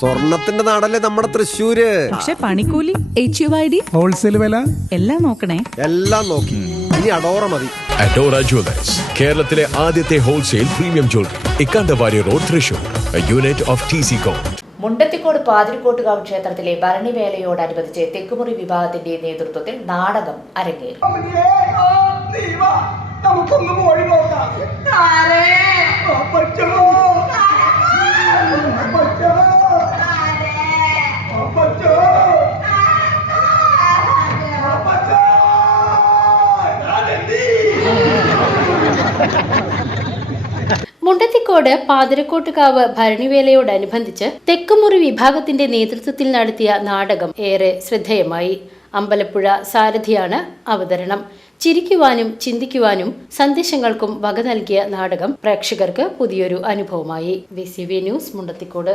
സ്വർണത്തിന്റെ നാടല്ലേ നമ്മുടെ തൃശ്ശൂര്. പക്ഷെ പണിക്കൂലി, HUID, ഹോൾസെയിൽ വില എല്ലാം നോക്കണേ. എല്ലാം നോക്കി. ഇനി അഡോറ മതി. അഡോറ ജ്വല്ലേഴ്സ്, കേരളത്തിലെ ആദ്യത്തെ wholesale premium jewellery, Ikkanda Warrier road, Thrissur, unit of TC-Com. Mundathikode Pathirikottukavu ക്ഷേത്രത്തിലെ ഭരണിവേലയോടനുബന്ധിച്ച് തെക്കുമുറി വിഭാഗത്തിന്റെ നേതൃത്വത്തിൽ നാടകം അരങ്ങേറി. മുണ്ടത്തിക്കോട് പാതിരക്കോട്ടുകാവ് ഭരണിവേലയോടനുബന്ധിച്ച് തെക്കുമുറി വിഭാഗത്തിന്റെ നേതൃത്വത്തിൽ നടത്തിയ നാടകം ഏറെ ശ്രദ്ധേയമായി. അമ്പലപ്പുഴ സാരഥിയാണ് അവതരണം. ചിരിക്കുവാനും ചിന്തിക്കുവാനും സന്ദേശങ്ങൾക്കും വക നൽകിയ നാടകം പ്രേക്ഷകർക്ക് പുതിയൊരു അനുഭവമായി. VCV news, Mundathikode.